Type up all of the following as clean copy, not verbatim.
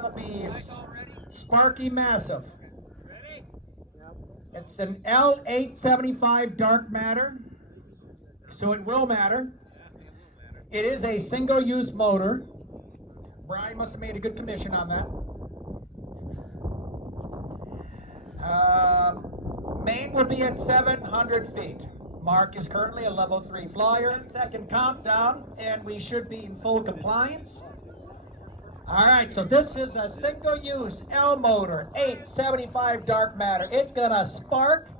gonna be Sparky Massive. It's an L875 dark matter, so it will matter. It is a single-use motor. Brian must have made a good commission on that. Main would be at 700 feet. Mark is currently a level 3 flyer. 10-second countdown, and we should be in full compliance. All right, so this is a single-use L motor, 875 dark matter. It's gonna spark.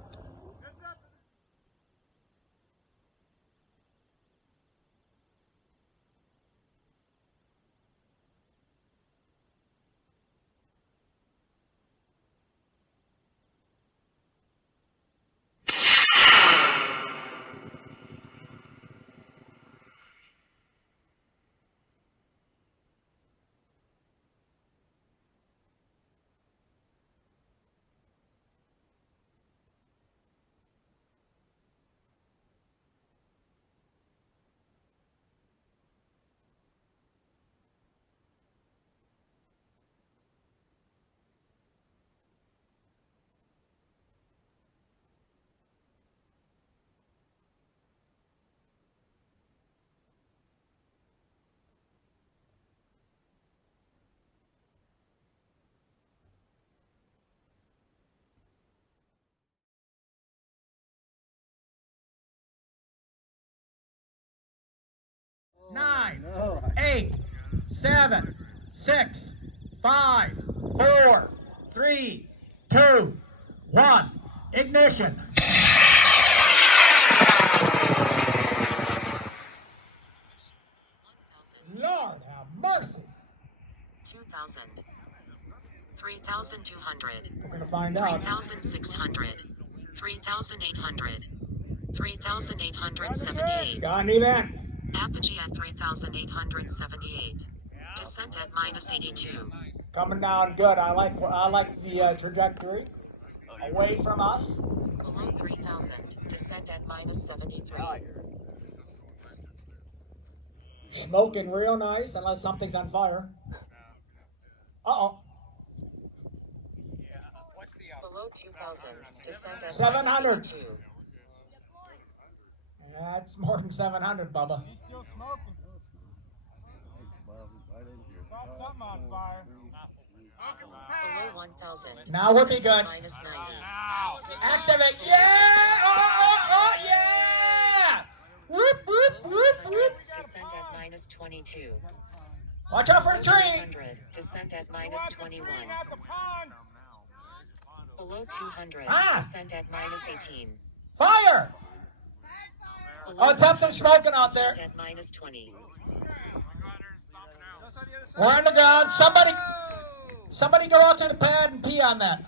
Nine, 8, 7, 6, 5, 4, 3, 2, 1. Ignition. Lord have mercy. 2,000. 3,200. We're going to find out. 3,600. 3,800. 3,878. Got an event. Apogee at 3,878. Descent at -82. Coming down good. I like the trajectory. Away from us. Below 3,000. Descent at -73. Smoking real nice, unless something's on fire. Uh-oh. Below 2,000. Descent at 700. -82. That's more than 700, Bubba. He's still smoking. Got something on fire. Below 1,000. Now we'll be good. -90. Activate. Yeah! Oh, yeah! Whoop, whoop, whoop, whoop. Descent at -22. Watch out for the tree. 100. Descent at -21. At the pond. Below 200. Ah. Descent at -18. Fire! Below Oh, something smoking out there. Descent at -20. We're on the gun. Somebody go out to the pad and pee on that.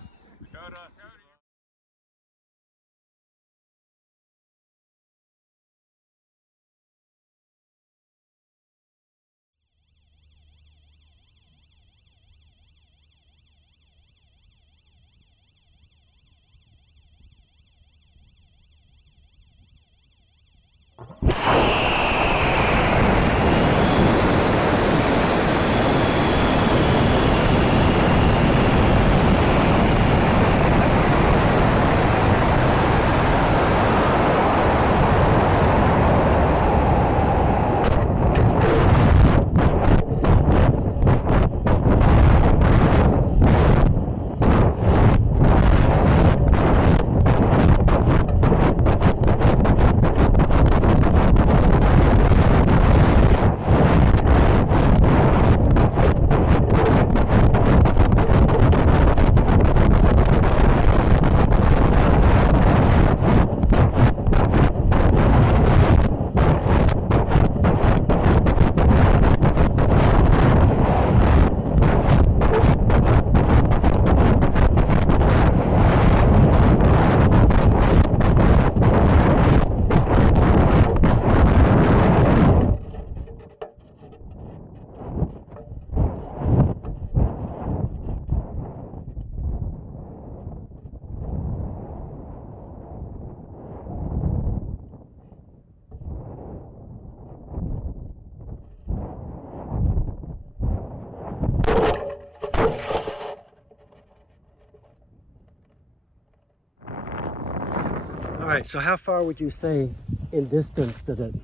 right, so how far would you say in distance did it?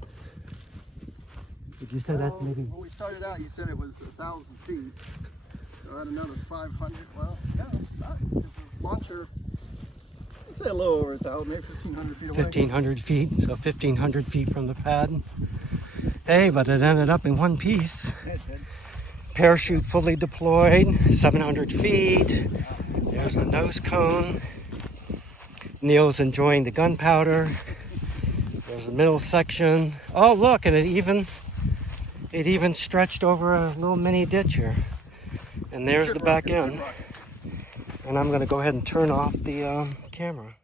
Would you say that's maybe... When we started out, you said it was 1,000 feet. So add another 500. Well, yeah, not. The launcher, I'd say a little over 1,000, maybe 1,500 feet away. 1,500 feet, so 1,500 feet from the pad. Hey, but it ended up in one piece. Yeah, it did. Parachute fully deployed, 700 feet. There's the nose cone. Neil's enjoying the gunpowder. There's the middle section. Oh, look, and it even stretched over a little mini ditch here. And there's the back end. And I'm going to go ahead and turn off the camera.